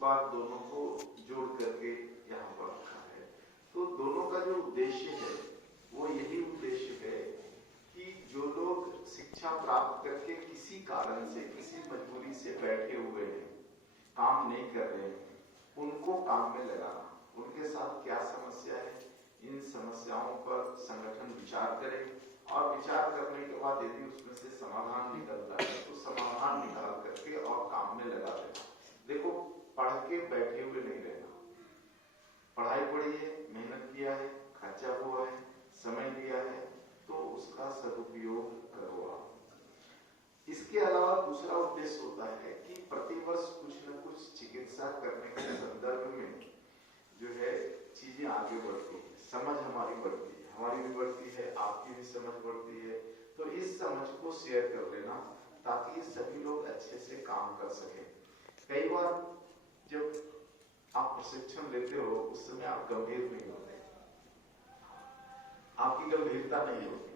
बार दोनों को जोड़ करके यहाँ पर रखा है। तो दोनों का जो उद्देश्य है वो यही उद्देश्य है कि जो लोग शिक्षा प्राप्त करके किसी कारण से, किसी मजबूरी से बैठे हुए हैं, काम नहीं कर रहे हैं, उनको काम में लगाना। उनके साथ क्या समस्या है, इन समस्याओं पर संगठन विचार करे और विचार करने के बाद यदि उसमें से समाधान निकलता है तो समाधान निकाल करके और काम में लगा देना। देखो, पढ़ के बैठे हुए नहीं रहना। पढ़ाई पढ़ी है, मेहनत किया है, खर्चा हुआ है, समय दिया है, तो उसका सदुपयोग करो आप। इसके अलावा दूसरा उद्देश्य होता है कि प्रतिवर्ष कुछ न कुछ चिकित्सा करने के संदर्भ में जो है चीजें आगे बढ़ती है, समझ हमारी बढ़ती है, हमारी भी बढ़ती है, आपकी भी समझ बढ़ती है। तो इस समझ को शेयर कर लेना ताकि सभी लोग अच्छे से काम कर सके। कई बार जब आप प्रशिक्षण लेते हो उस समय आप गंभीर नहीं होते, आपकी गंभीरता नहीं होती,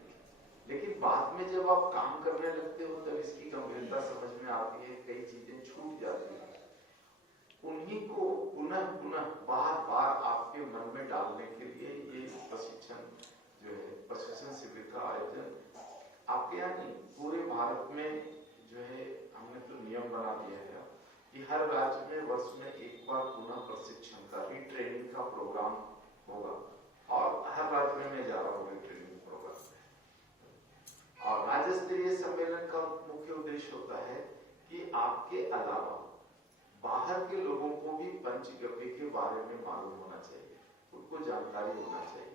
लेकिन बाद में जब आप काम करने लगते हो तब इसकी गंभीरता समझ में आती है, कई चीजें छूट जाती है। उन्हीं को पुनः पुनः बार बार आपके मन में डालने के लिए ये प्रशिक्षण जो है, प्रशिक्षण शिविर का आयोजन आपके यहाँ नहीं, पूरे भारत में जो है हमने तो नियम बना दिया है कि हर राज्य में वर्ष में एक बार पुनः प्रशिक्षण का, रीट्रेनिंग का प्रोग्राम होगा और हर राज्य में मैं जा रहा हूँ रीट्रेनिंग प्रोग्राम में। और राज्य स्तरीय सम्मेलन का मुख्य उद्देश्य होता है कि आपके अलावा बाहर के लोगों को भी पंचगव्य के बारे में मालूम होना चाहिए, उनको जानकारी होना चाहिए।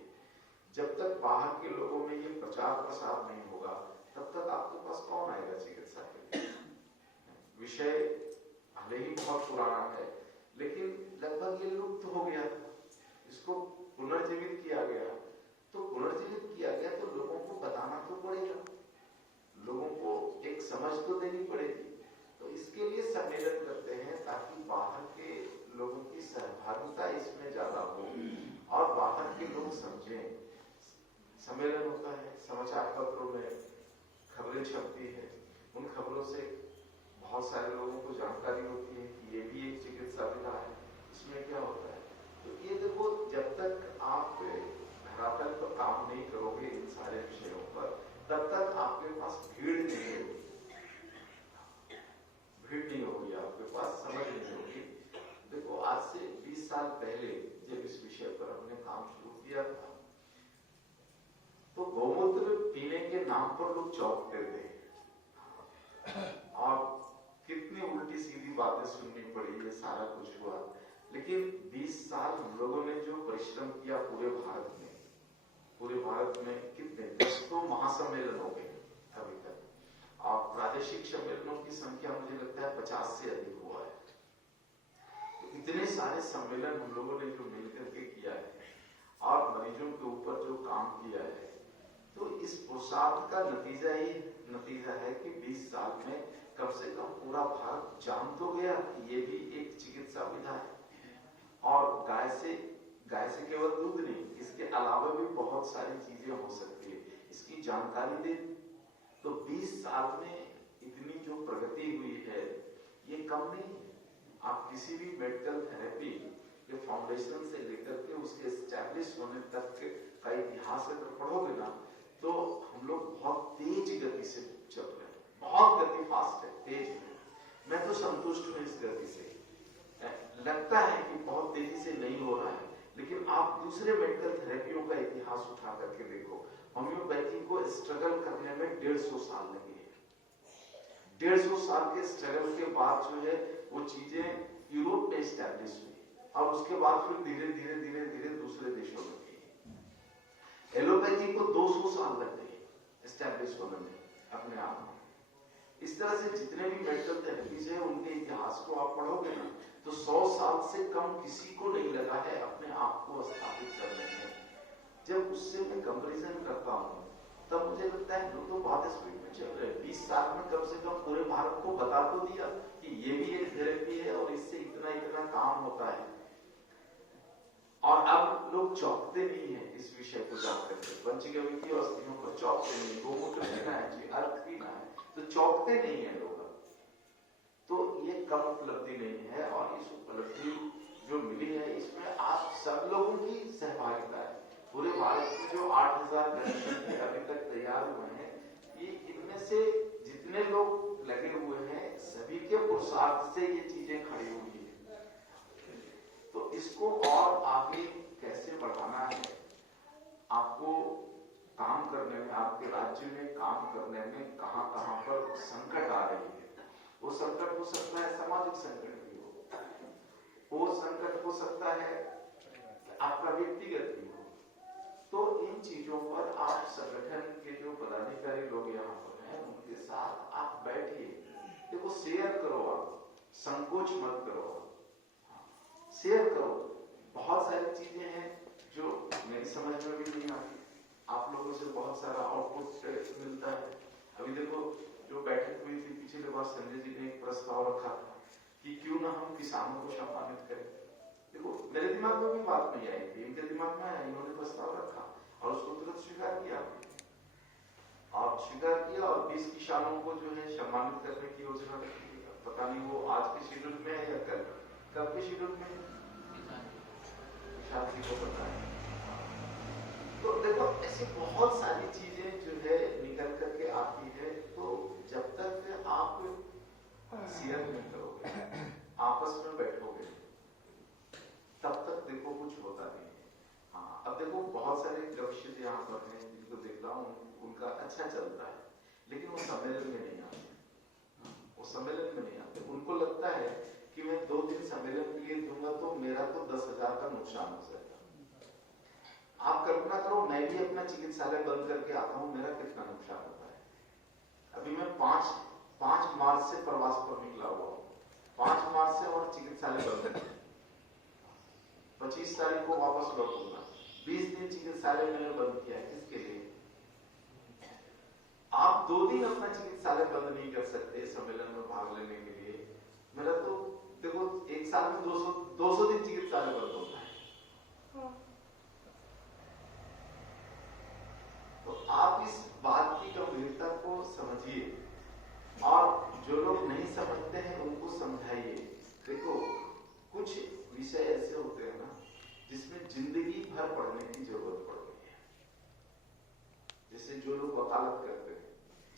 जब तक बाहर के लोगों में ये प्रचार प्रसार नहीं होगा तब तक आपके पास कौन आएगा चिकित्सा के लिए। विषय भले ही बहुत पुराना है लेकिन लगभग ये लुप्त हो गया था, इसको पुनर्जीवित किया गया। तो पुनर्जीवित किया गया तो लोगों को बताना तो पड़ेगा, लोगों को एक समझ तो देनी पड़ेगी। तो इसके लिए सम्मेलन करते हैं ताकि बाहर के लोगों की सहभागिता इसमें ज्यादा हो और बाहर के लोग समझें। सम्मेलन होता है, समाचार पत्रों में खबरें छपती है, उन खबरों से बहुत सारे लोगों को जानकारी होती है कि ये भी एक चिकित्सा विधा है, इसमें क्या होता है। तो ये देखो, जब तक आप धरातल पर काम नहीं करोगे इन सारे विषयों पर, तब तक आपके पास भीड़ नहीं होगी, आपके पास समझ नहीं होगी। देखो, आज से 20 साल पहले जब इस विषय पर हमने काम शुरू किया था तो गौमूत्र पीने के नाम पर लोग चौंकते थे और कितनी उल्टी सीधी बातें सुननी पड़ी, ये सारा कुछ हुआ। लेकिन 20 साल हम लोगों ने जो परिश्रम किया पूरे भारत में कितने 10 तो महासम्मेलन हो गए अभी तक, और प्रादेशिक सम्मेलनों की संख्या मुझे लगता है 50 से अधिक हुआ है। तो इतने सारे सम्मेलन हम लोगों ने जो मिलकर के किया है और मरीजों के ऊपर जो काम किया है, तो इस पुरुषार्थ का नतीजा है कि 20 साल में कम से कम पूरा भारत जान तो गया कि ये भी एक चिकित्सा विधा है। और गाय से केवल दूध नहीं, इसके अलावा भी बहुत सारी चीजें हो सकती है, इसकी जानकारी दे। तो 20 साल में इतनी जो प्रगति हुई है ये कम नहीं है। आप किसी भी मेडिकल थेरेपी के फाउंडेशन से लेकर के उसके एस्टैब्लिश होने तक का इतिहास अगर पढ़ोगे ना तो हम लोग बहुत तेज गति से चल रहे हैं, बहुत गति फास्ट है, तेज है। मैं तो संतुष्ट हूँ इस गति से। लगता है कि बहुत तेजी से नहीं हो रहा है, लेकिन आप दूसरे मेडिकल थेरेपियों का इतिहास उठा करके देखो। होम्योपैथी को स्ट्रगल करने में 150 साल लगे हैं। 150 साल के स्ट्रगल के बाद जो है वो चीजें यूरोप में एस्टैब्लिश हुई और उसके बाद फिर धीरे धीरे दूसरे देशों में की। एलोपैथी को 200 साल लग गए एस्टैब्लिश होने में अपने आप में। इस तरह से जितने भी मेडिकल थेरेपीज है उनके इतिहास को आप पढ़ोगे ना तो 100 साल से कम किसी को नहीं लगा है अपने आप को स्थापित करने में। जब उससे मैं कंपैरिजन करता हूँ तब मुझे लगता है लोग तो बहुत स्पीड में चल रहे हैं। 20 साल में कम से कम पूरे भारत को बता तो दिया कि ये भी एक थेरेपी है और इससे इतना काम होता है। और अब लोग चौंकते नहीं है इस विषय को जानकर के, पंचगव्य की अवस्थियों पर चौंकते नहीं। गोमूत्र पीना है जी, अर्क पीना है तो चौंकते नहीं है लोग। तो ये कम उपलब्धि नहीं है, और इस उपलब्धि जो मिली है इसमें आप सब लोगों की सहभागिता है। पूरे भारत में जो 8000 गणतंत्र अभी तक तैयार हुए हैं, ये इनमें से जितने लोग लगे हुए हैं सभी के पुरुषार्थ से ये चीजें खड़ी हुई है। तो इसको और आगे कैसे बढ़ाना है, आपको काम करने में, आपके राज्य में काम करने में कहां कहां पर संकट आ रही है। वो संकट हो सकता है सामाजिक संकट भी हो, वो संकट हो सकता है आपका व्यक्तिगत भी हो। तो इन चीजों पर आप संगठन के जो पदाधिकारी लोग यहाँ पर हैं उनके साथ आप बैठिए, देखो शेयर करो, आप संकोच मत करो, शेयर करो। बहुत सारी चीजें हैं जो मेरी समझ में भी नहीं आती, आप लोगों से बहुत सारा आउटपुट मिलता है। अभी देखो जो बैठक हुई थी पिछले बार, संजय जी ने एक प्रस्ताव रखा था कि क्यों ना हम किसानों को सम्मानित करें। देखो मेरे दिमाग में भी बात नहीं आई थी, इनके दिमाग में आया, इन्होंने प्रस्ताव रखा और उसको तुरंत स्वीकार किया, और स्वीकार किया, और 20 किसानों को जो है सम्मानित करने की योजना रखी। पता नहीं वो आज के शेड्यूल में है या कब के शेड्यूल में शादी को पता है। तो देखो ऐसी बहुत सारी चीजें जो है निकल करके आती है। तो जब तक आप शेयर नहीं करोगे, आपस में बैठोगे, तब तक देखो कुछ होता नहीं है। हाँ, अब देखो बहुत सारे गवेषक यहाँ पर हैं जिनको देख रहा हूँ, उनका अच्छा चलता है, लेकिन वो सम्मेलन में नहीं आते, वो सम्मेलन में नहीं आते। उनको लगता है कि मैं 2 दिन सम्मेलन के लिए दूंगा तो मेरा तो 10,000 का नुकसान हो जाएगा। आप कल्पना करो, मैं भी अपना चिकित्सालय बंद करके आता हूँ, मेरा कितना नुकसान होता है। अभी मैं 5 मार्च से प्रवास पर निकला हुआ हूँ, 5 मार्च से और चिकित्सालय बंद है, 25 तारीख को वापस लौटूंगा। 20 दिन चिकित्सालय मैंने बंद किया, किसके लिए? आप 2 दिन अपना चिकित्सालय बंद नहीं कर सकते सम्मेलन में भाग लेने के लिए। मेरा तो देखो 1 साल में 200 दिन चिकित्सालय बंद होता है। तो आप इस बात की गंभीरता को समझिए, और जो लोग नहीं समझते हैं उनको समझाइए। देखो कुछ विषय ऐसे होते हैं ना जिसमें जिंदगी भर पढ़ने की जरूरत पड़ती है। जैसे जो लोग वकालत करते हैं,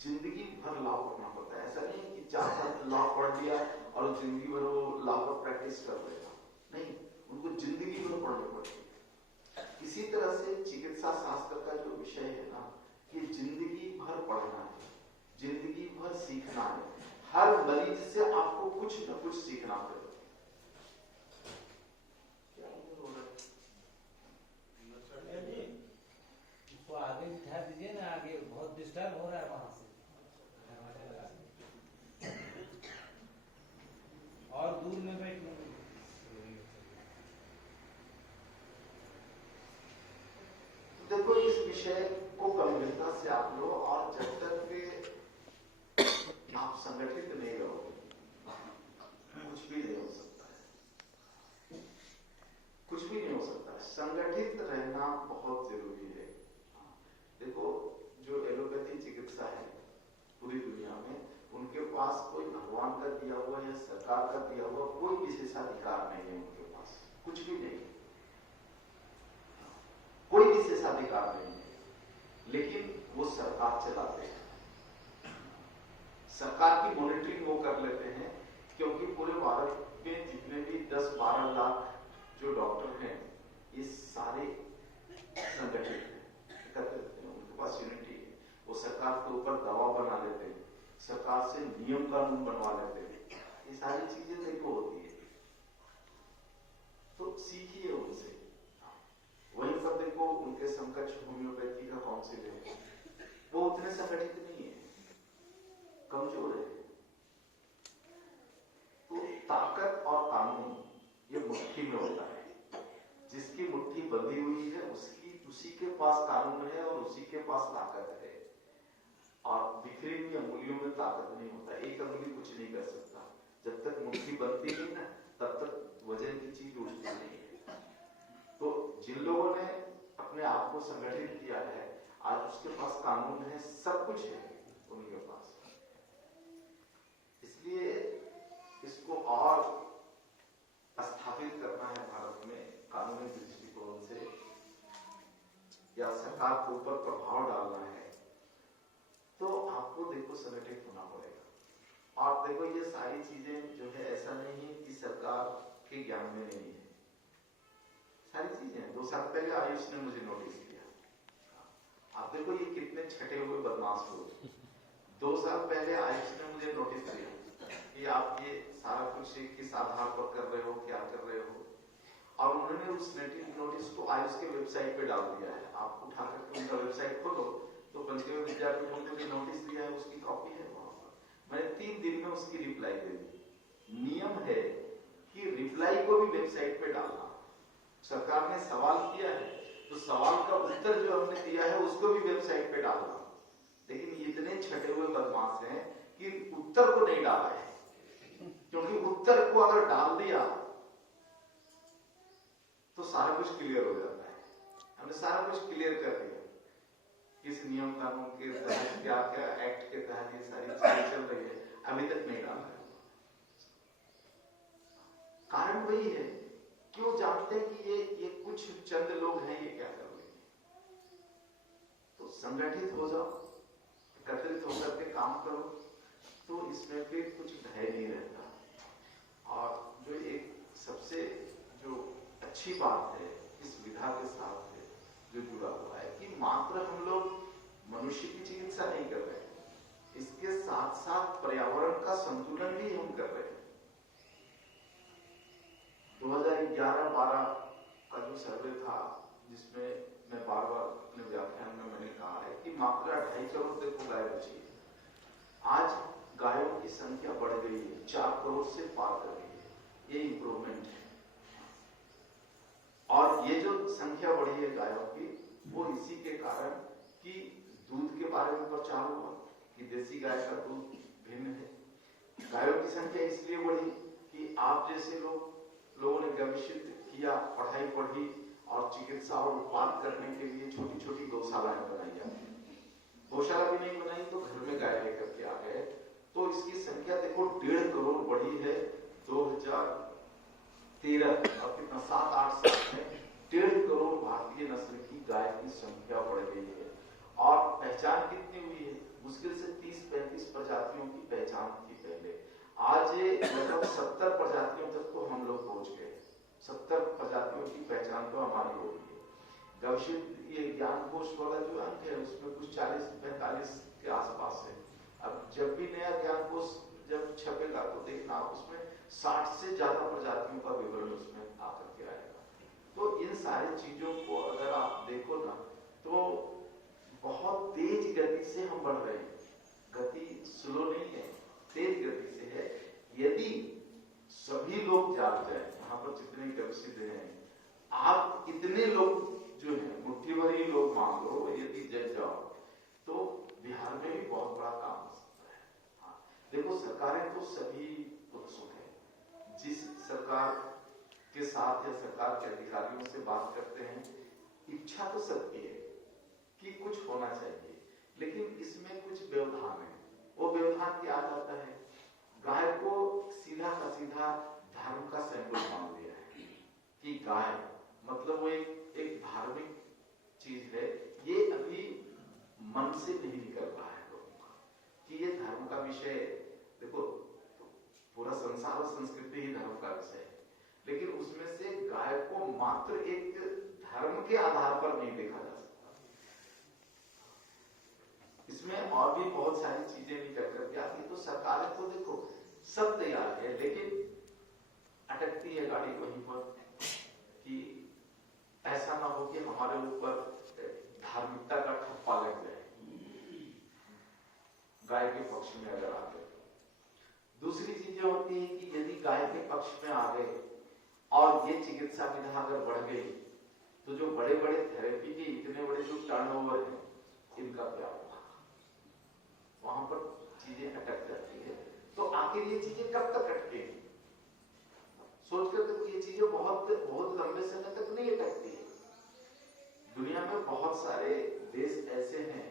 जिंदगी भर लॉ पढ़ना पड़ता है। ऐसा नहीं कि 4 साल लॉ पढ़ लिया और जिंदगी भर वो लॉ पर प्रैक्टिस कर लेगा, नहीं, उनको जिंदगी भर पढ़नी पड़ती है। इसी तरह से चिकित्सा शास्त्र का जो विषय है ना, कि जिंदगी भर पढ़ना है, जिंदगी भर सीखना है। हर मरीज से आपको कुछ न कुछ सीखना पड़ेगा। उसको आगे बिठा दीजिए ना, आगे बहुत डिस्टर्ब हो रहा है वहां से, और दूर में बैठ लो। देखो इस विषय को गंभीरता से आप लो, और जब तक आप संगठित नहीं रहोगे कुछ भी नहीं हो सकता है, कुछ भी नहीं हो सकता है। संगठित रहना बहुत जरूरी है। देखो जो एलोपैथी चिकित्सा है पूरी दुनिया में, उनके पास कोई भगवान का दिया हुआ या सरकार का दिया हुआ कोई विशेषाधिकार नहीं है, उनके पास कुछ भी नहीं, कोई विशेषाधिकार नहीं है। लेकिन वो सरकार चलाते हैं, सरकार की मॉनिटरिंग वो कर लेते हैं, क्योंकि पूरे भारत में जितने भी 10-12 लाख जो डॉक्टर हैं, ये सारे संगठित हैं, एकत्रित हैं, उनके पास यूनिटी है। वो सरकार के ऊपर दबाव बना लेते हैं, सरकार से नियम कानून बनवा लेते हैं, ये सारी चीजें देखो होती है। तो सीखिए उनसे। वहीं पर देखो उनके समकक्ष होम्योपैथी का काउंसिल है, वो उतने संगठित नहीं है, कमजोर है। तो ताकत और कानून ये मुट्ठी में होता है। जिसकी मुट्ठी बंधी हुई है उसी के पास कानून है और उसी के पास ताकत है। और बिखरी हुई अंगुलियों में ताकत नहीं होता, एक अंगुली कुछ नहीं कर सकता। जब तक मुट्ठी बनती नहीं ना, तब तक वजन की चीज उठती नहीं है। तो जिन लोगों ने अपने आप को संगठित किया है, आज उसके पास कानून है, सब कुछ है उनके पास। इसलिए सरकार के ऊपर प्रभाव डालना है तो आपको देखो संगठित होना पड़ेगा। और देखो ये सारी चीजें जो है ऐसा नहीं है कि सरकार के ज्ञान में नहीं है, सारी चीजें 2 साल पहले आयुष ने मुझे नोटिस किया। आप देखो ये कितने छटे हुए बदमाश लोग। 2 साल पहले आयुष ने मुझे नोटिस दिया कि आप ये सारा कुछ किस आधार पर कर रहे हो, क्या कर रहे हो, और उन्होंने उस नोटिस को आयुष के वेबसाइट पे डाल दिया है। आप उठा करके उनका वेबसाइट खोलो तो पंचदेव विद्यापीठ ने जो नोटिस दिया है उसकी कॉपी है वहां पर। मैंने 3 दिन में उसकी रिप्लाई दे दी। नियम है कि रिप्लाई को भी वेबसाइट पे डालना। सरकार ने सवाल किया है तो सवाल का उत्तर जो हमने दिया है उसको भी वेबसाइट पे डालना। लेकिन इतने छटे हुए बदमाश हैं कि उत्तर को नहीं डाला है, क्योंकि उत्तर को अगर डाल दिया तो सारा कुछ क्लियर हो जाता है। हमने सारा कुछ क्लियर कर दिया, किस नियम कानून के तहत क्या क्या एक्ट के तहत ये सारी चीजें चल रही है, अभी तक नहीं डाला है। कारण वही है कि वो जानते हैं कि ये कुछ चंद लोग हैं, ये क्या कर लेंगे। तो संगठित हो जाओ, एकत्रित होकर के काम करो, तो इसमें फिर कुछ भय नहीं रहता। और जो एक सबसे जो अच्छी बात है इस विधा के साथ है जो जुड़ा हुआ है कि मात्र हम लोग मनुष्य की चिकित्सा नहीं कर रहे हैं, इसके साथ साथ पर्यावरण का संतुलन भी हम कर रहे हैं। 2011-12 का जो सर्वे था, जिसमें मैं बार बार अपने व्याख्यान में मैंने कहा है कि मात्र 2.5 करोड़ देखो गाय बची है। आज गायों की संख्या बढ़ गई है, 4 करोड़ से पार कर गई है। ये इंप्रूवमेंट है। और ये जो संख्या बढ़ी है गायों की, वो इसी के कारण कि दूध के बारे में प्रचार हुआ कि देसी गाय का दूध भिन्न है। गायों की संख्या इसलिए बढ़ी कि आप जैसे लोगों ने गवेषित किया, पढ़ाई पढ़ी और चिकित्सा और उत्पाद करने के लिए छोटी छोटी गौशालाएं बनाई जाती। गौशाला भी नहीं बनाई तो घर में गाय लेकर के आ गए, तो इसकी संख्या देखो 1.5 करोड़ बढ़ी है 2013 और कितना 7-8 साल में 1.5 करोड़ भारतीय नस्ल की गाय की संख्या बढ़ गई है। और पहचान कितनी हुई है, मुश्किल से 30-35 प्रजातियों की पहचान थी पहले, आज लगभग 70 प्रजातियों तक तो हम लोग पहुंच गए। 70 प्रजातियों की पहचान तो हमारी हो गई है। गवेषित ये ज्ञान कोश वाला जो अंक है उसमें कुछ 40-45 के आसपास है। अब जब भी नया ज्ञान कोश जब छपेगा तो देखना उसमें 60 से ज्यादा प्रजातियों का विवरण उसमें आकर के आएगा। तो इन सारी चीजों को अगर आप देखो ना तो बहुत तेज गति से हम बढ़ रहे हैं। गति स्लो नहीं है, तेज गति से है। यदि सभी लोग जाग जाए, यहाँ पर जितने गवेषित हैं, आप इतने लोग जो है मुट्ठी भर ही लोग मान लो, यदि जग जाओ तो बिहार में भी बहुत बड़ा काम हो सकता है। हाँ, देखो सरकारें तो सभी उत्सुक है। जिस सरकार के साथ या सरकार के अधिकारियों से बात करते हैं, इच्छा तो सबकी है कि कुछ होना चाहिए, लेकिन इसमें कुछ व्यवधान है। वो व्यवधान क्या आ जाता है, गाय को सीधा का सीधा धर्म का सिंबल मान लिया है कि गाय मतलब वो एक धार्मिक चीज है। ये अभी मन से नहीं निकल रहा है लोगों का कि ये धर्म का विषय। देखो पूरा संसार और संस्कृति ही धर्म का विषय है, लेकिन उसमें से गाय को मात्र एक धर्म के आधार पर नहीं देखा जा सकता। इसमें और भी बहुत सारी चीजें निकल करके आती। तो सरकारें तो देखो सब तैयार है, लेकिन अटकती है गाड़ी वहीं पर कि ऐसा ना हो कि हमारे ऊपर धार्मिकता का ठप्पा लग जाए गाय के पक्ष में अगर आ गए। दूसरी चीजें होती है कि यदि गाय के पक्ष में आ गए और ये चिकित्सा विधा अगर बढ़ गई तो जो बड़े बड़े थेरेपी के इतने बड़े जो टर्नओवर है, इनका क्या होगा, वहां पर चीजें अटक जाती है। तो आखिर ये चीजें कब तक अटकेंगी, सोचकर तो ये चीजें बहुत लंबे समय तक नहीं अटकती है। दुनिया में बहुत सारे देश ऐसे हैं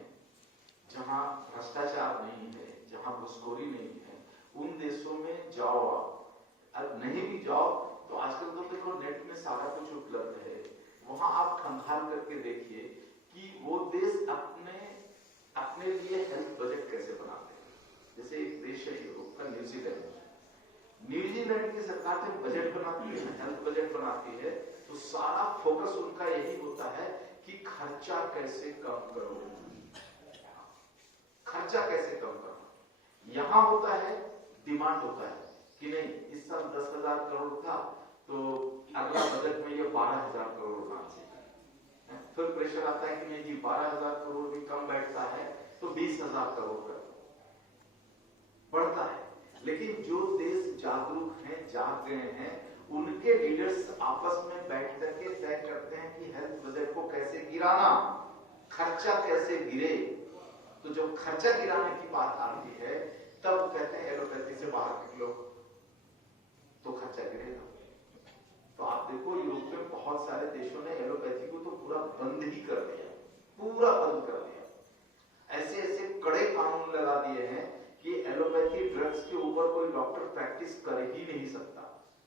जहां भ्रष्टाचार नहीं है, जहां घुसखोरी नहीं है। उन देशों में जाओ आप, नहीं भी जाओ तो आजकल तो देखो नेट में सारा कुछ उपलब्ध है, वहां आप खंगाल करके देखिए कि वो देश अपने लिए हेल्थ बजट कैसे बनाते हैं। जैसे एक देश है यूरोप का, न्यूजीलैंड की सरकार जब बजट बनाती है, हेल्थ बजट बनाती है, तो सारा फोकस उनका यही होता है कि खर्चा कैसे कम करो, खर्चा कैसे कम करो। यहां होता है, डिमांड होता है कि नहीं इस साल 10,000 करोड़ था तो अगला बजट में ये 12,000 करोड़ होना चाहिए। फिर प्रेशर आता है कि नहीं जी 12,000 करोड़ भी कम बैठता है तो 20,000 करोड़ कर बढ़ता है। लेकिन जो देश जागरूक हैं, जाग गए हैं, उनके लीडर्स आपस में बैठ करके तय करते हैं कि हेल्थ बजट को कैसे गिराना, खर्चा कैसे गिरे। तो जब खर्चा गिराने की बात आती है तब कहते हैं एलोपैथी से बाहर निकलो तो खर्चा गिरेगा। तो आप देखो यूरोप में बहुत सारे देशों ने एलोपैथी को तो पूरा बंद ही कर दिया, पूरा बंद कर दिया। ऐसे ऐसे कड़े कानून लगा दिए हैं कि एलोपैथी ड्रग्स के ऊपर कोई डॉक्टर प्रैक्टिस कर ही नहीं सकता।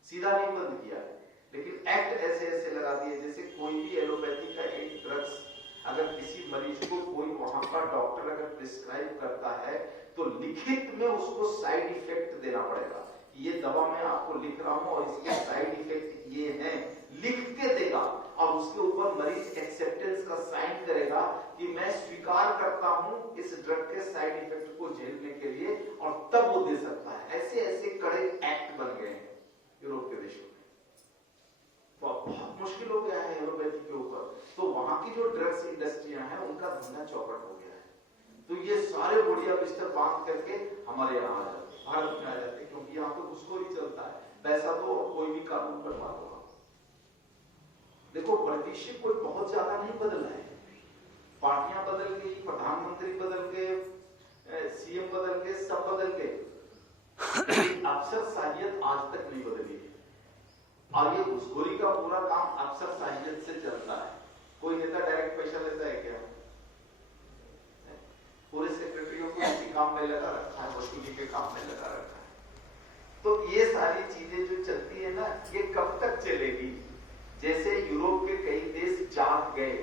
सीधा नहीं बंद किया है, लेकिन एक्ट ऐसे ऐसे लगा दिए जैसे कोई भी एलोपैथी का एक ड्रग्स अगर किसी मरीज को कोई वहां का डॉक्टर अगर प्रिस्क्राइब करता है तो लिखित में उसको साइड इफेक्ट देना पड़ेगा। ये दवा मैं आपको लिख रहा हूं और इसके साइड इफेक्ट ये हैं, लिख के देगा और उसके ऊपर मरीज एक्सेप्टेंस का साइन करेगा कि मैं स्वीकार करता हूं इस ड्रग के साइड इफेक्ट को झेलने के लिए, और तब वो दे सकता है। ऐसे ऐसे कड़े एक्ट बन गए हैं यूरोप के देशों में। तो बहुत मुश्किल हो गया है एलोपैथी के ऊपर। तो वहां की जो ड्रग्स इंडस्ट्रियां हैं उनका धंधा चौपट हो गया है। तो ये सारे बढ़िया बिस्तर बांध करके हमारे यहाँ आ जाते, भारत में आ जाते, क्योंकि यहाँ तो घुसखोरी चलता है, पैसा तो कोई भी कानून पर बात होगा। देखो परिदृश्य कोई बहुत ज्यादा नहीं बदला है, पार्टियां बदल गई, प्रधानमंत्री बदल गए, सीएम बदल गए, सब बदल गए, अफसरशाहियत आज तक नहीं बदली है। और ये घुसखोरी का पूरा काम अफसरशाहियत से चलता है। कोई नेता डायरेक्ट पैसा लेता है क्या? पूरे सेक्रेटरियों को इसी काम में लगा रखा है, वसूली के काम में लगा रखा है। तो ये सारी चीजें जो चलती है ना, ये कब तक चलेगी? जैसे यूरोप के कई देश जाग गए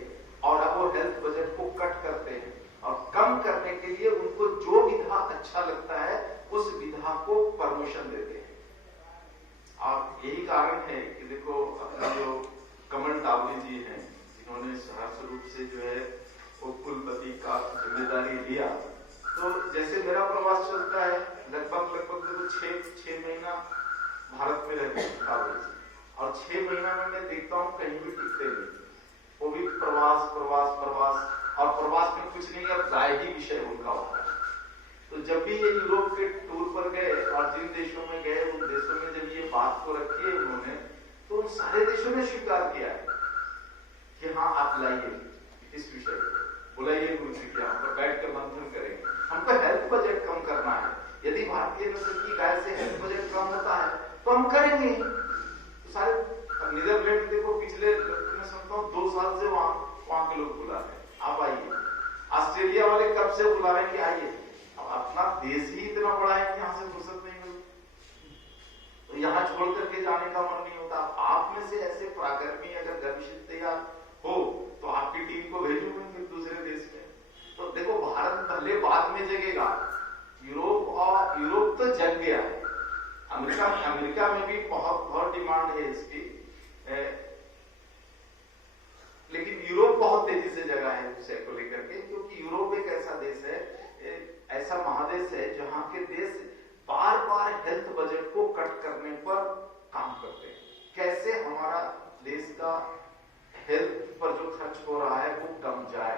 और अब वो हेल्थ बजट को कट करते हैं और कम करने के लिए उनको जो विधा अच्छा लगता है उस विधा को परमिशन देते हैं। और यही कारण है कि देखो अपना जो कमल टावले जी हैं, जिन्होंने सहर्ष रूप से जो है वो कुलपति का जिम्मेदारी लिया, तो जैसे मेरा प्रवास चलता है लगभग देखो 6 महीना भारत में रहते हैं टावले जी, और 6 महीना में मैं देखता हूँ कहीं भी टिकते नहीं, वो भी प्रवास प्रवास प्रवास, और प्रवास में कुछ नहीं, अब राय ही विषय उनका होता है। तो जब भी ये यूरोप के टूर पर गए और जिन देशों में गए उन देशों में जब ये बात को रखी है उन्होंने, तो उन सारे देशों ने स्वीकार किया है कि हाँ आप लाइए इस विषय को, बुलाइए गुरु जी के, हम पर बैठ कर मंथन करेंगे, हमको हेल्थ बजट कम करना है। यदि भारतीय नस्ल की गाय से हेल्थ बजट कम होता है तो हम करेंगे। तो सारे नीदरलैंड देखो पिछले मैं सुनता हूँ 2 साल से वहां के लोग बुला रहे, आप आइए। ऑस्ट्रेलिया वाले कब से बुला रहे हैं कि आइए। अब अपना देश ही इतना बड़ा है कि यहाँ से फुर्सत नहीं मिलती, तो यहाँ छोड़ करके जाने का मन नहीं होता। आप में से ऐसे पराक्रमी अगर गर्मशील तैयार हो तो आपकी टीम को भेजूंगे फिर दूसरे देश में। तो देखो भारत पहले बाद में जगेगा, यूरोप तो जग गया है। अमेरिका में भी बहुत डिमांड है इसकी, लेकिन यूरोप बहुत तेजी से जगा है विषय को लेकर के, क्योंकि यूरोप एक ऐसा देश है, ऐसा महादेश है जहां के देश बार बार हेल्थ बजट को कट करने पर काम करते हैं। कैसे हमारा देश का हेल्थ पर जो खर्च हो रहा है वो कम जाए,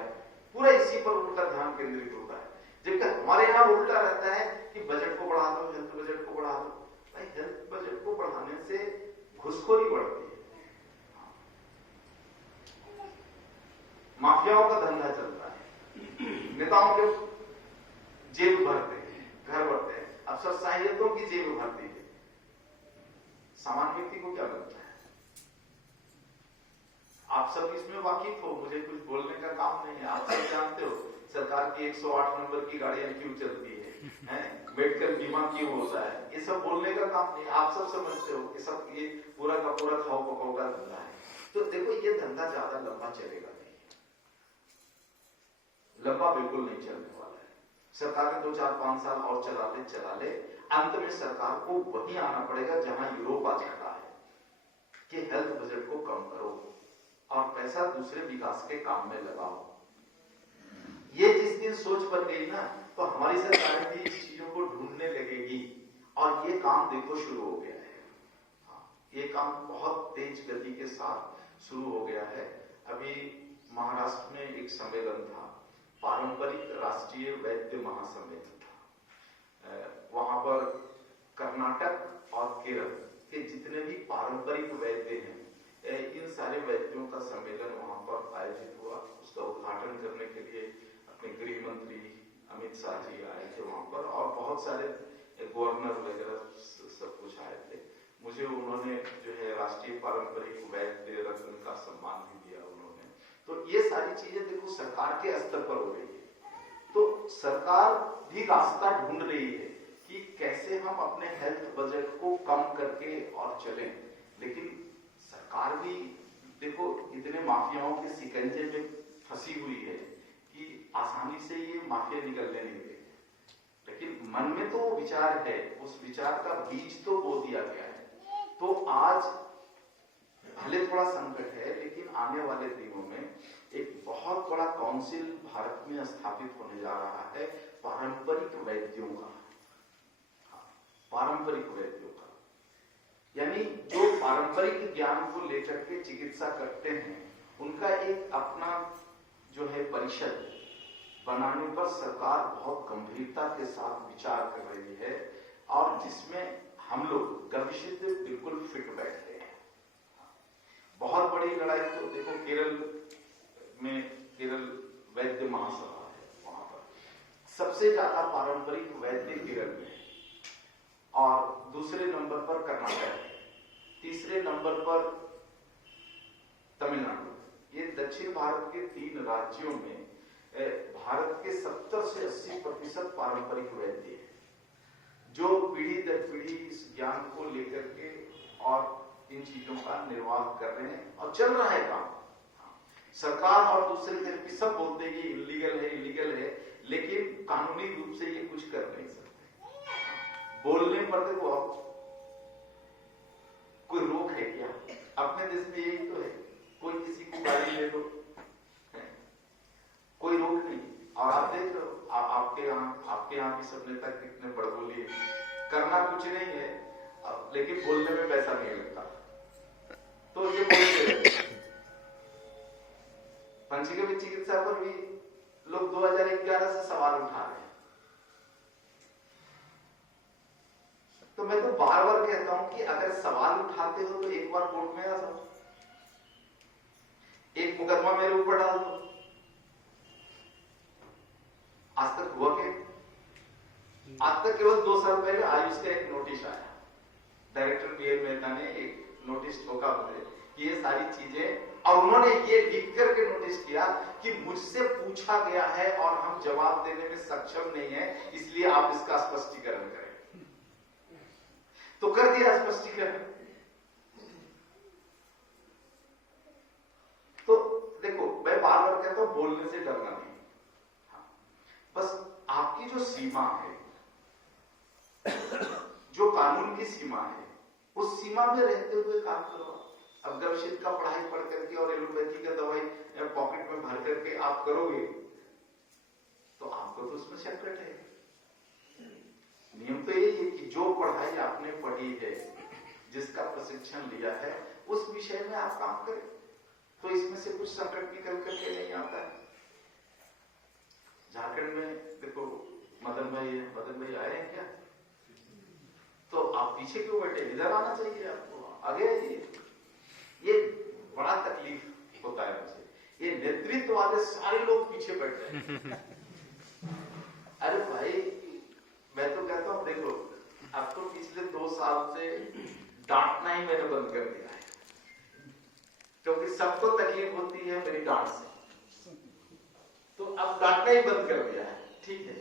पूरा इसी पर उनका ध्यान केंद्रित होता है। जबकि हमारे यहाँ उल्टा रहता है कि बजट को बढ़ा दो, हेल्थ बजट को बढ़ा दो। भाई हेल्थ बजट को बढ़ाने से घुसखोरी बढ़ती है, माफियाओं का धंधा चलता है, नेताओं के जेब भरते हैं, घर भरते हैं, अफसरशाहियतों की जेब भरती है। सामान्य व्यक्ति को क्या लगता है? आप सब इसमें वाकिफ हो, मुझे कुछ बोलने का काम नहीं है। आप सब जानते हो सरकार की 108 नंबर की गाड़ियां क्यों चलती है, मेडिकल बीमा क्यों होता है, ये सब बोलने का काम नहीं। आप सब समझते हो कि सब ये पूरा का पूरा खाओ पकाओ का धंधा है। तो देखो ये धंधा ज्यादा लंबा चलेगा नहीं, लंबा बिल्कुल नहीं चलने वाला है। सरकार ने 2, 4, 5 साल और चला ले, अंत में सरकार को वहीं आना पड़ेगा जहां यूरोप आज खड़ा है कि हेल्थ बजट को कम करो और पैसा दूसरे विकास के काम में लगाओ। ये जिस दिन सोच बन गई ना, तो हमारी सरकार भी इस चीजों को ढूंढने लगेगी और ये काम देखो शुरू हो गया है। ये काम बहुत तेज गति के साथ शुरू हो गया है। अभी महाराष्ट्र में एक सम्मेलन था, पारंपरिक राष्ट्रीय वैद्य महासम्मेलन था। वहां पर कर्नाटक और केरल के जितने भी पारंपरिक वैद्य हैं, इन सारे वैद्यों का सम्मेलन वहां पर आयोजित हुआ। उसका उद्घाटन करने के लिए अपने गृह मंत्री अमित शाह जी आए थे वहां पर, और बहुत सारे गवर्नर वगैरह सब कुछ आए थे। मुझे उन्होंने जो है राष्ट्रीय पारंपरिक वैद्य रत्न का सम्मान भी दिया उन्होंने। तो ये सारी चीजें देखो सरकार के स्तर पर हो रही है। तो सरकार भी रास्ता ढूंढ रही है कि कैसे हम अपने हेल्थ बजट को कम करके और चलें। लेकिन सरकार भी देखो इतने माफियाओं के शिकंजे में फंसी हुई है कि आसानी से ये माफिया निकलने नहीं देते। लेकिन मन में तो वो विचार है, उस विचार का बीज तो बो दिया गया है। तो आज भले थोड़ा संकट है, लेकिन आने वाले दिनों में एक बहुत बड़ा काउंसिल भारत में स्थापित होने जा रहा है पारंपरिक वैद्यों का। पारंपरिक वैद्यों का यानी जो पारंपरिक ज्ञान को लेकर के चिकित्सा करते हैं, उनका एक अपना जो है परिषद बनाने पर सरकार बहुत गंभीरता के साथ विचार कर रही है, और जिसमें हम लोग गर्वित बिल्कुल फिट बैठते हैं। बहुत बड़ी लड़ाई तो देखो केरल में, केरल वैद्य महासभा है, वहां पर सबसे ज्यादा पारंपरिक वैद्य केरल में है, और दूसरे नंबर पर कर्नाटक है, तीसरे नंबर पर तमिलनाडु। ये दक्षिण भारत के 3 राज्यों में भारत के 70 से 80% पारंपरिक वैद्य है, जो पीढ़ी दर पीढ़ी इस ज्ञान को लेकर के और इन चीजों का निर्वाह कर रहे हैं, और चल रहा है काम। सरकार और दूसरे थेरेपी सब बोलते हैं कि इलीगल है, लेकिन कानूनी रूप से ये कुछ कर नहीं सकते। बोलने पर देखो अब कोई रोक है क्या? अपने देश में यही तो है, कोई किसी को गाली ले लो, कोई रोक नहीं। और आप देख लो, आपके यहाँ भी सब नेता कितने बड़बोली, करना कुछ नहीं है, लेकिन बोलने में पैसा नहीं लगता, तो ये बोलते हैं। पंचगव्य चिकित्सा पर भी लोग 2011 से सवाल उठा रहे हैं। तो मैं तो बार बार कहता हूं कि अगर सवाल उठाते हो तो एक बार कोर्ट में आ जाओ, एक मुकदमा मेरे ऊपर डाल दो। आज तक हुआ क्या? आज तक केवल 2 साल पहले आयुष का एक नोटिस आया, डायरेक्टर पीएल मेहता ने एक नोटिस ठोका मुझे कि ये सारी चीजें, और उन्होंने ये लिख करके नोटिस किया कि मुझसे पूछा गया है और हम जवाब देने में सक्षम नहीं है, इसलिए आप इसका स्पष्टीकरण करें। तो कर दिया स्पष्टीकरण। तो देखो मैं बार बार कहता हूं बोलने से डरना नहीं, बस आपकी जो सीमा है, जो कानून की सीमा है, उस सीमा में रहते हुए काम करो। अब गर्भशीत का पढ़ाई पढ़ करके और एलोपैथी का दवाई पॉकेट में भर करके आप करोगे तो आपको तो उसमें संकट है। नियम तो यही है कि जो पढ़ाई आपने पढ़ी है, जिसका प्रशिक्षण लिया है, उस विषय में आप काम करें, तो इसमें से कुछ संकट निकल करके नहीं आता है। झारखंड में देखो मदन भाई आए हैं क्या? तो आप पीछे क्यों बैठे? इधर आना चाहिए आपको, आगे आइए। ये बड़ा तकलीफ होता है मुझे, ये नेतृत्व वाले सारे लोग पीछे बैठ रहे हैं। अरे भाई मैं तो कहता हूं देखो, अब तो पिछले 2 साल से डांटना ही मैंने बंद कर दिया है, क्योंकि सबको तकलीफ होती है मेरी डांट से, तो अब डांटना ही बंद कर दिया है। ठीक है,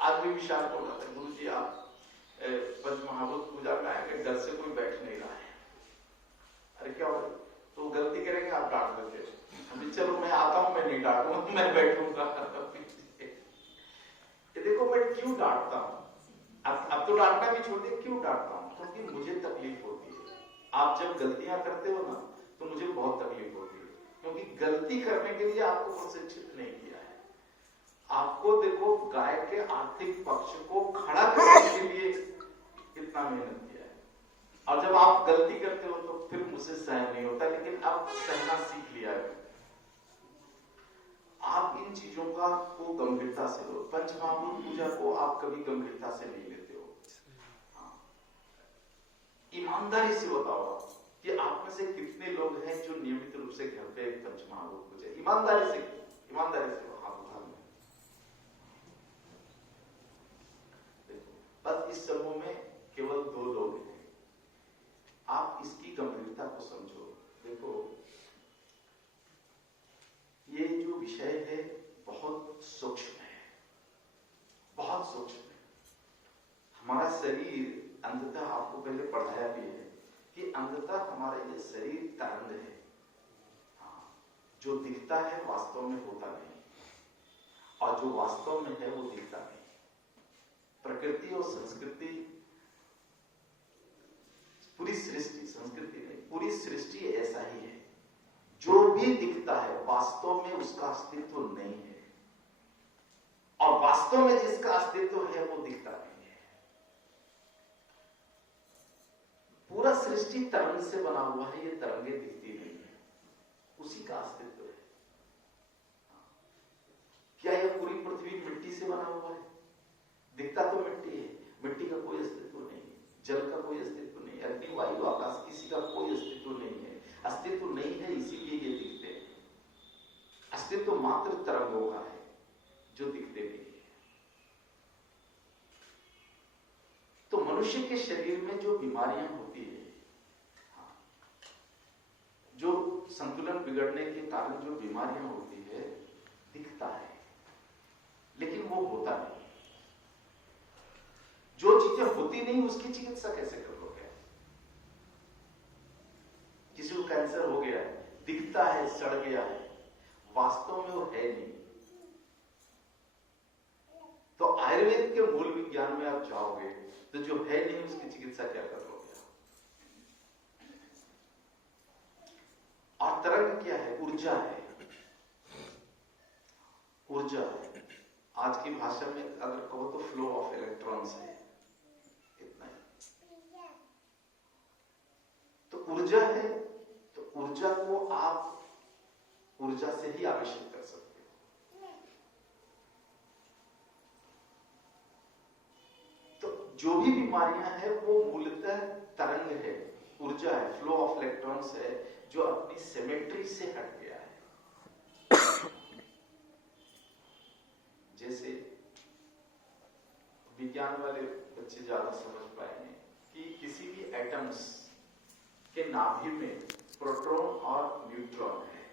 आज भी विशाल बोला था, गुरु जी आप पंच महाभूत पूजा में आएंगे, घर से कोई बैठ नहीं रहा है। अरे क्या हो, तो गलती करेंगे आप डांट देते हो, चलो मैं आता हूं, मैं नहीं डांटूंगा, मैं बैठूंगा। डांटना भी छोड़ दिया। क्यों डांटता हूं? क्योंकि मुझे तकलीफ होती है। आप जब गलतियां करते हो ना तो मुझे बहुत तकलीफ होती है, क्योंकि गलती करने के लिए आपको प्रशिक्षित नहीं किया है। आपको देखो गाय के आर्थिक पक्ष को खड़ा करने के लिए इतना मेहनत किया है, और जब आप गलती करते हो तो फिर मुझसे सहन नहीं होता, लेकिन अब सहना सीख लिया है। आप इन चीजों को गंभीरता से लो। पंचमहाभूत पूजा को आप कभी गंभीरता से नहीं लेते हो। ईमानदारी से बताओ कि आप में से कितने लोग हैं जो नियमित रूप से घर पे पंचमहाभूत पूजा, ईमानदारी से हाथ उठा लें। देखो, बस इस समूह में केवल 2 लोग हैं। आप इसकी गंभीरता को समझो। देखो, ये जो विषय है बहुत सूक्ष्म है, बहुत सूक्ष्म है। हमारा शरीर अंततः, आपको पहले पढ़ाया भी है कि अंततः हमारा ये शरीर तरंग है। जो दिखता है वास्तव में होता नहीं, और जो वास्तव में है वो दिखता नहीं। प्रकृति और संस्कृति, पूरी सृष्टि, संस्कृति नहीं, पूरी सृष्टि ऐसा ही है। जो भी दिखता है वास्तव में उसका अस्तित्व नहीं है, और वास्तव में जिसका अस्तित्व है वो दिखता नहीं है। पूरा सृष्टि तरंग से बना हुआ है, ये तरंगे दिखती नहीं है, उसी का अस्तित्व है। क्या यह पूरी पृथ्वी मिट्टी से बना हुआ है? दिखता तो मिट्टी है, मिट्टी का कोई अस्तित्व नहीं है, जल का कोई अस्तित्व नहीं है, अग्नि वायु आकाश किसी का कोई अस्तित्व नहीं है। अस्तित्व नहीं है इसीलिए ये दिखते हैं। अस्तित्व मात्र तरंगों का है जो दिखते नहीं है। तो मनुष्य के शरीर में जो बीमारियां होती है, जो संतुलन बिगड़ने के कारण जो बीमारियां होती है, दिखता है लेकिन वो होता नहीं। जो चीजें होती नहीं उसकी चिकित्सा कैसे करोगे? किसी को कैंसर हो गया है, दिखता है सड़ गया है, वास्तव में वो है नहीं। तो आयुर्वेद के मूल विज्ञान में आप जाओगे तो जो है नहीं उसकी चिकित्सा क्या करोगे? और तरंग क्या है? ऊर्जा है, ऊर्जा है। आज की भाषा में अगर कहो तो फ्लो ऑफ इलेक्ट्रॉन्स है, इतना ही। तो ऊर्जा है, तो ऊर्जा को आप ऊर्जा से ही आविष्कृत कर सकते हो। तो जो भी बीमारियां हैं वो मूलतः तरंग है, ऊर्जा है, फ्लो ऑफ इलेक्ट्रॉन्स है, जो अपनी सिमेट्री से हट गया है। जैसे विज्ञान वाले बच्चे ज्यादा समझ पाएंगे कि किसी भी एटम्स के नाभि में प्रोटॉन और न्यूट्रॉन है,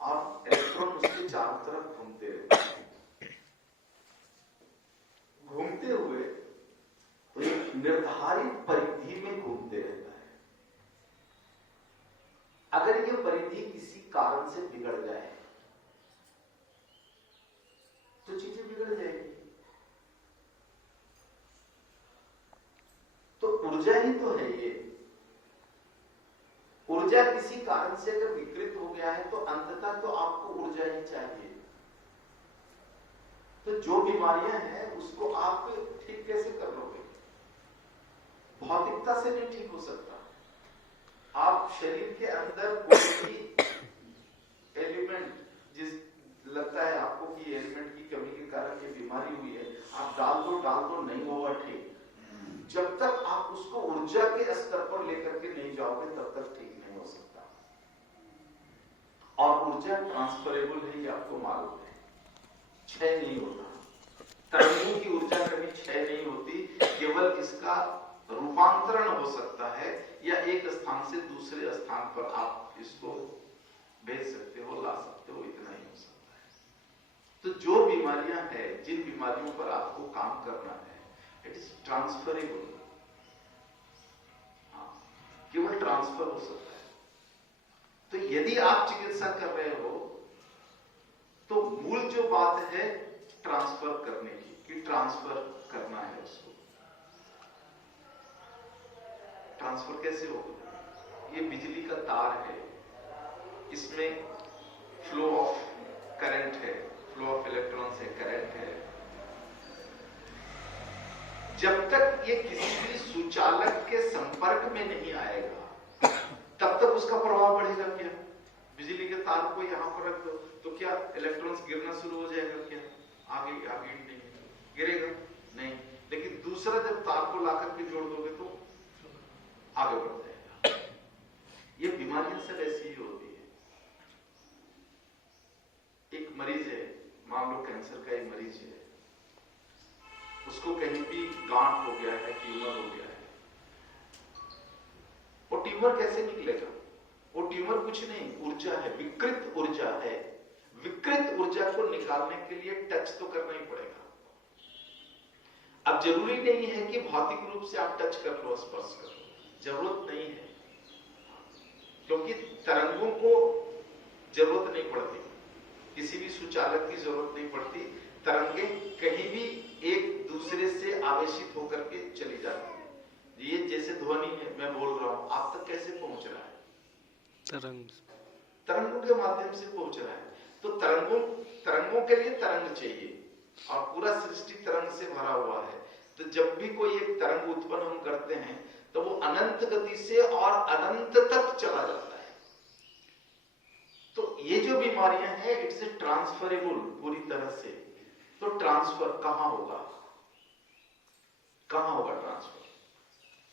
और इलेक्ट्रॉन उसके चारों तरफ घूमते रहते हैं। घूमते हुए तो एक निर्धारित परिधि में घूमते रहता है। अगर ये परिधि किसी कारण से बिगड़ जाए तो चीजें बिगड़ जाएगी। तो ऊर्जा ही तो है ये। ऊर्जा किसी कारण से अगर विकृत हो गया है तो अंततः तो आपको ऊर्जा ही चाहिए। तो जो बीमारियां हैं उसको आप ठीक कैसे कर लोगे? भौतिकता से नहीं ठीक हो सकता। आप शरीर के अंदर कोई भी एलिमेंट, जिस लगता है आपको कि एलिमेंट की कमी के कारण ये बीमारी हुई है, आप डाल दो नहीं होगा ठीक। जब तक आप उसको ऊर्जा के स्तर पर लेकर के नहीं जाओगे तब तक ठीक नहीं हो सकता। और ऊर्जा ट्रांसफरेबल है, ये आपको मालूम है, क्षय नहीं होता। तरंगों की ऊर्जा कभी क्षय नहीं होती, केवल इसका रूपांतरण हो सकता है, या एक स्थान से दूसरे स्थान पर आप इसको भेज सकते हो, ला सकते हो, इतना ही हो सकता है। तो जो बीमारियां हैं, जिन बीमारियों पर आपको काम करना है, इट इज ट्रांसफरेबल। केवल ट्रांसफर हो सकता है। तो यदि आप चिकित्सा कर रहे हो तो मूल जो बात है ट्रांसफर करने की, कि ट्रांसफर करना है उसको। ट्रांसफर कैसे होगा? ये बिजली का तार है, इसमें फ्लो ऑफ करंट है, फ्लो ऑफ इलेक्ट्रॉन्स है, करंट है। जब तक ये किसी भी सुचालक के संपर्क में नहीं आएगा तब तक उसका प्रभाव बढ़ेगा क्या? बिजली के तार को यहां पर रख दो तो क्या इलेक्ट्रॉन्स गिरना शुरू हो जाएगा क्या? आगे आगे नहीं गिरेगा, नहीं। लेकिन दूसरा जब तार को लाकर के जोड़ दोगे तो आगे बढ़ जाएगा। ये बीमारियां सब ऐसी ही होती है। एक मरीज है, मान लो कैंसर का एक मरीज है, उसको कहीं भी गांठ हो गया है, ट्यूमर हो गया है। वो ट्यूमर कैसे निकलेगा? वो ट्यूमर कुछ नहीं, ऊर्जा है, विकृत ऊर्जा है। विकृत ऊर्जा को निकालने के लिए टच तो करना ही पड़ेगा। अब जरूरी नहीं है कि भौतिक रूप से आप टच कर लो, स्पर्श कर लो, जरूरत नहीं है, क्योंकि तरंगों को जरूरत नहीं पड़ती, किसी भी सुचालक की जरूरत नहीं पड़ती। तरंगे कहीं भी एक दूसरे से आवेशित होकर के चली जाती है। ये जैसे ध्वनि है, मैं बोल रहा हूं, आप तक कैसे पहुंच रहा है? तरंगों के माध्यम से पहुंच रहा है। तो तरंगों के लिए तरंग चाहिए, और पूरा सृष्टि तरंग से भरा हुआ है। तो जब भी कोई एक तरंग उत्पन्न हम करते हैं तो वो अनंत गति से और अनंत तक चला जाता है। तो ये जो बीमारियां हैं, इट्स ट्रांसफरेबल पूरी तरह से। तो ट्रांसफर कहां होगा? कहां होगा ट्रांसफर?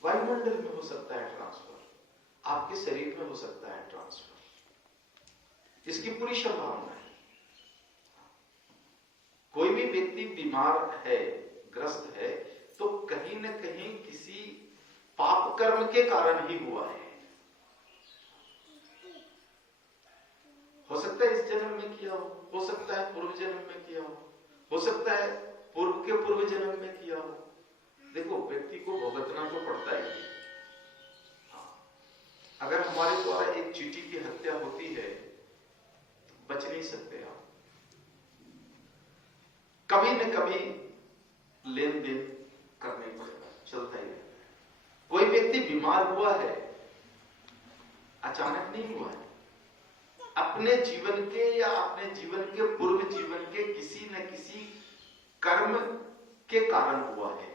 वायुमंडल में हो सकता है ट्रांसफर, आपके शरीर में हो सकता है ट्रांसफर, इसकी पूरी संभावना है। कोई भी व्यक्ति बीमार है, ग्रस्त है, तो कहीं न कहीं किसी पाप कर्म के कारण ही हुआ है। हो सकता है इस जन्म में किया हो सकता है पूर्व जन्म में किया हो सकता है पूर्व के पूर्व जन्म में किया हो। देखो, व्यक्ति को भुगतना तो पड़ता ही है। अगर हमारे द्वारा एक चींटी की हत्या होती है तो बच नहीं सकते आप, कभी न कभी लेन देन करना ही पड़ेगा, चलता ही रहता है। कोई व्यक्ति बीमार हुआ है, अचानक नहीं हुआ है, अपने जीवन के या अपने जीवन के पूर्व जीवन के किसी न किसी कर्म के कारण हुआ है।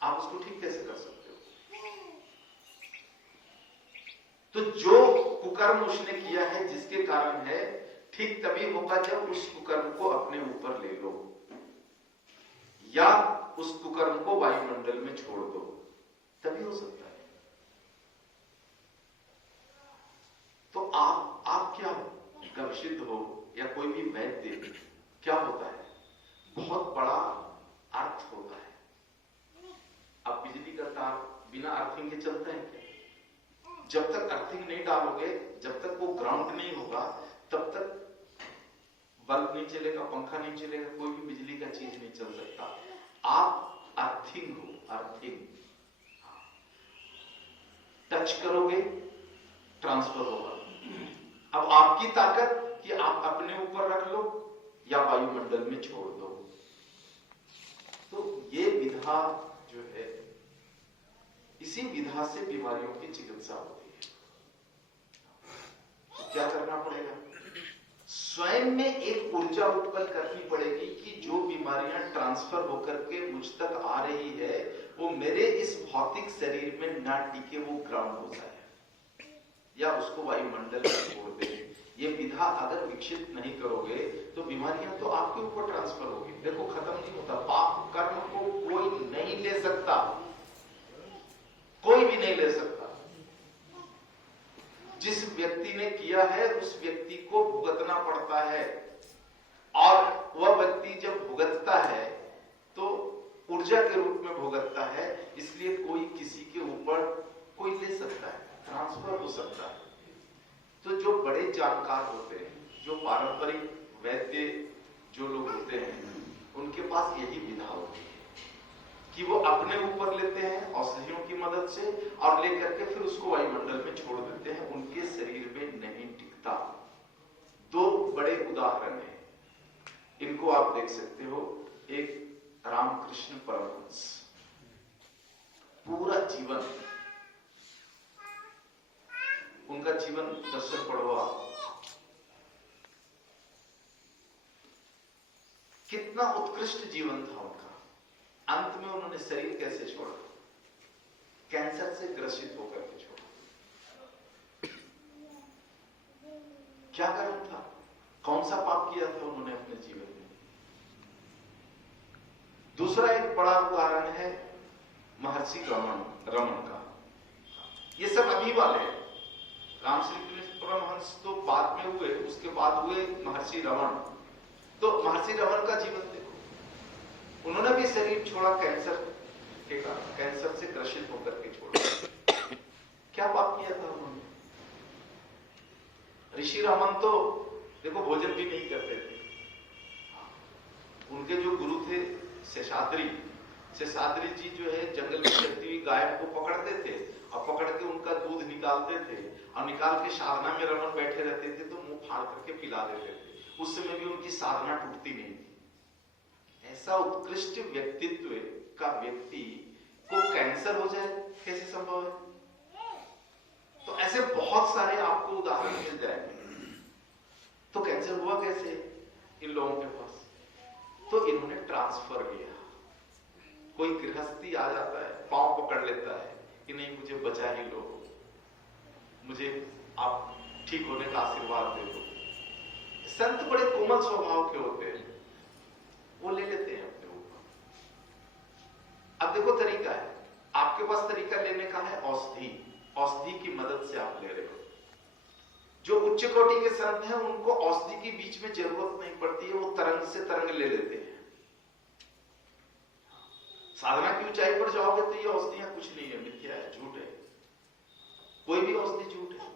आप उसको ठीक कैसे कर सकते हो? तो जो कुकर्म उसने किया है, जिसके कारण है, ठीक तभी होगा जब उस कुकर्म को अपने ऊपर ले लो या उस कुकर्म को वायुमंडल में छोड़ दो, तभी हो सकता है। तो आप क्या हो, गवसिद्ध हो या कोई भी वैद्य, क्या होता है? बहुत बड़ा अर्थ होता है। अब बिजली का तार बिना अर्थिंग के चलता है क्या? जब तक अर्थिंग नहीं डालोगे, जब तक वो ग्राउंड नहीं होगा, तब तक बल्ब नहीं चलेगा, पंखा नहीं चलेगा, कोई भी बिजली का चीज नहीं चल सकता। आप अर्थिंग हो, अर्थिंग। टच करोगे, ट्रांसफर होगा। अब आपकी ताकत कि आप अपने ऊपर रख लो या वायुमंडल में छोड़ दो। तो ये विधा जो है, इसी विधा से बीमारियों की चिकित्सा होती है। तो क्या करना पड़ेगा? स्वयं में एक ऊर्जा उत्पन्न करनी पड़ेगी कि जो बीमारियां ट्रांसफर होकर के मुझ तक आ रही है, वो मेरे इस भौतिक शरीर में ना टिके, वो ग्राउंड हो जाए या उसको वायुमंडल में छोड़ दे। ये विधा अगर विकसित नहीं करोगे तो बीमारियां तो आपके ऊपर ट्रांसफर होगी। देखो, खत्म नहीं होता। पाप कर्म को कोई नहीं ले सकता, कोई भी नहीं ले सकता। जिस व्यक्ति ने किया है उस व्यक्ति को भुगतना पड़ता है, और वह व्यक्ति जब भुगतता है तो ऊर्जा के रूप में भुगतता है। इसलिए कोई किसी के ऊपर कोई ले सकता है, ट्रांसफर हो सकता है। तो जो बड़े जानकार होते हैं, जो पारंपरिक वैद्य जो लोग होते हैं, उनके पास यही विधा होती है कि वो अपने ऊपर लेते हैं औषधियों की मदद से और लेकर के फिर उसको वायुमंडल में छोड़ देते हैं। उनके शरीर में नहीं टिकता। दो बड़े उदाहरण हैं, इनको आप देख सकते हो। एक रामकृष्ण परमहंस, पूरा जीवन उनका जीवन दर्शन पढ़ो आप, कितना उत्कृष्ट जीवन था उनका। अंत में उन्होंने शरीर कैसे छोड़ा? कैंसर से ग्रसित होकर के छोड़ा। क्या कारण था? कौन सा पाप किया था उन्होंने अपने जीवन में? दूसरा एक बड़ा उदाहरण है महर्षि रमन का। ये सब अभी वाले हैं। राम श्री कृष्ण परमहंस तो बाद में हुए, उसके बाद हुए महर्षि रमन। तो महर्षि रमन का जीवन देखो, उन्होंने भी शरीर छोड़ा कैंसर के कारण, कैंसर से ग्रसित होकर के छोड़ा। क्या पाप किया था उन्होंने? ऋषि रमन तो देखो भोजन भी नहीं करते थे। उनके जो गुरु थे शेषाद्री जी जो है जंगल में चलती हुई गाय को पकड़ते थे और पकड़ के उनका दूध निकालते थे और निकाल के साधना में रमन बैठे रहते थे तो मुंह फाड़ करके पिला देते थे। उस समय भी उनकी साधना टूटती नहीं थी। ऐसा उत्कृष्ट व्यक्तित्व का व्यक्ति को कैंसर हो जाए कैसे संभव है? तो ऐसे बहुत सारे आपको उदाहरण मिल जाएंगे। तो कैंसर हुआ कैसे इन लोगों के पास? तो इन्होंने ट्रांसफर लिया। कोई गृहस्थी आ जाता है, पांव पकड़ लेता है कि नहीं मुझे बचा ही लो, मुझे आप ठीक होने का आशीर्वाद दे दो। संत बड़े कोमल स्वभाव के होते हैं, वो ले लेते हैं अपने ऊपर। अब देखो तरीका है, आपके पास तरीका लेने का है औषधि की मदद से आप ले रहे हो। जो उच्च कोटि के संत हैं उनको औषधि की बीच में जरूरत नहीं पड़ती है, वो तरंग से तरंग ले लेते हैं। साधना की ऊंचाई पर जाओगे तो ये औषधियां कुछ नहीं है, मिथ्या है, झूठ है। कोई भी औषधि झूठ है,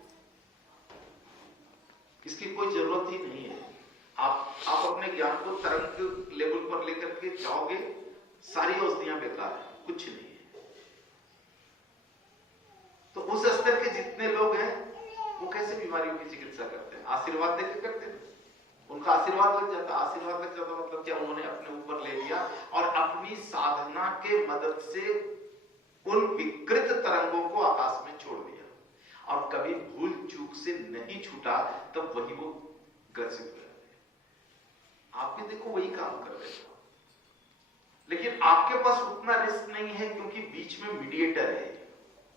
इसकी कोई जरूरत ही नहीं है। आप अपने ज्ञान को तरंग लेवल पर लेकर के जाओगे, सारी औषधियां बेकार है, कुछ नहीं है। तो उस स्तर के जितने लोग हैं वो कैसे बीमारियों की चिकित्सा करते हैं? आशीर्वाद देकर करते हैं। उनका आशीर्वाद लग जाता मतलब क्या? उन्होंने अपने ऊपर ले लिया और अपनी साधना के मदद से उन विकृत तरंगों को आकाश में छोड़ दिया और कभी भूल चूक से नहीं छूटा तब वही वो ग्रसित हो जाते हैं। आप भी देखो वही काम कर रहे हो, लेकिन आपके पास उतना रिस्क नहीं है क्योंकि बीच में मीडिएटर है।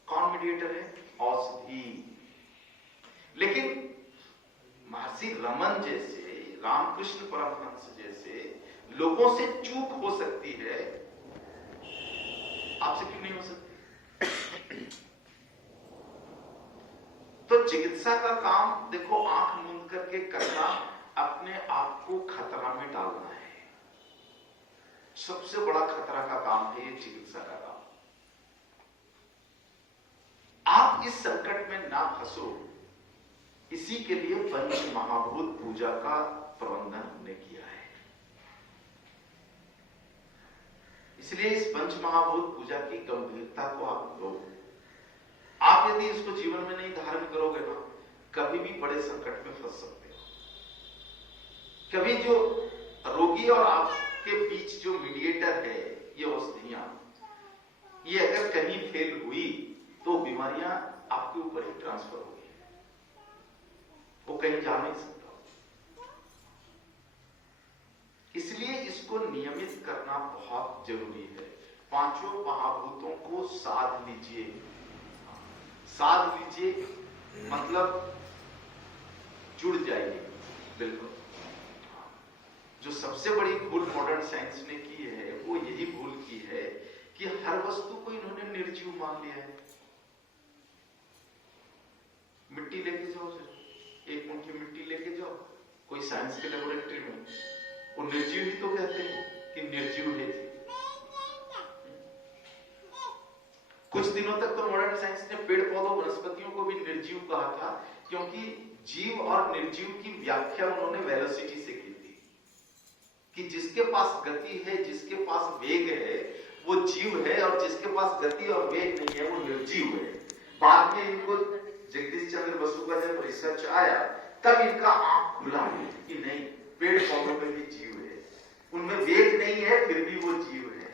कौन मीडिएटर है? औषधि। लेकिन महर्षि रमन जैसे, रामकृष्ण परमहंस जैसे लोगों से चूक हो सकती है, आपसे क्यों नहीं हो सकती? तो चिकित्सा का काम देखो आंख मूंद करके करना, अपने आप को खतरा में डालना है। सबसे बड़ा खतरा का काम है ये चिकित्सा का काम। आप इस संकट में ना फंसो, इसी के लिए पंच महाभूत पूजा का प्रबंधन हमने किया है। इसलिए इस पंच महाभूत पूजा की गंभीरता को आप लो। आप यदि इसको जीवन में नहीं धारण करोगे ना, कभी भी बड़े संकट में फंस सकते हो। कभी जो रोगी और आपके बीच जो मीडिएटर है, ये औषधियां, ये अगर कहीं फेल हुई तो बीमारियां आपके ऊपर ही ट्रांसफर होगी, वो कहीं जा नहीं सकता। इसलिए इसको नियमित करना बहुत जरूरी है। पांचों महाभूतों को साध लीजिए। साध लीजिए मतलब जुड़ जाइए। बिल्कुल। जो सबसे बड़ी भूल मॉडर्न साइंस ने की है वो यही भूल की है कि हर वस्तु को इन्होंने निर्जीव मान लिया है। मिट्टी लेके जाओ, एक मुट्ठी मिट्टी लेके जाओ कोई साइंस के लेबोरेटरी में, वो निर्जीव ही तो कहते हैं कि निर्जीव है थी। कुछ दिनों तक तो मॉडर्न साइंस ने पेड़ पौधों वनस्पतियों को भी निर्जीव कहा था, क्योंकि जीव और निर्जीव की व्याख्या उन्होंने वेलोसिटी से की थी कि जिसके पास गति है, जिसके पास वेग है वो जीव है, और जिसके पास गति और वेग नहीं है वो निर्जीव है। बाद में इनको जगदीश चंद्र बसु का जब रिसर्च आया तब इनका आंख खुला कि नहीं, पेड़ पौधों में भी जीव है, उनमें वेग नहीं है फिर भी वो जीव है।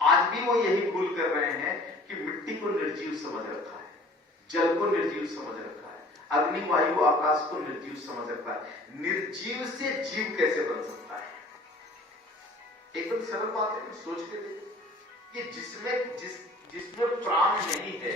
आज भी वो यही भूल कर रहे हैं कि मिट्टी को निर्जीव समझ रखा है, जल को निर्जीव समझ रखा है, अग्नि वायु आकाश को निर्जीव समझ रखता है। निर्जीव से जीव कैसे बन सकता है? एकदम सरल बात है, सोच के देखो कि जिसमें प्राण नहीं है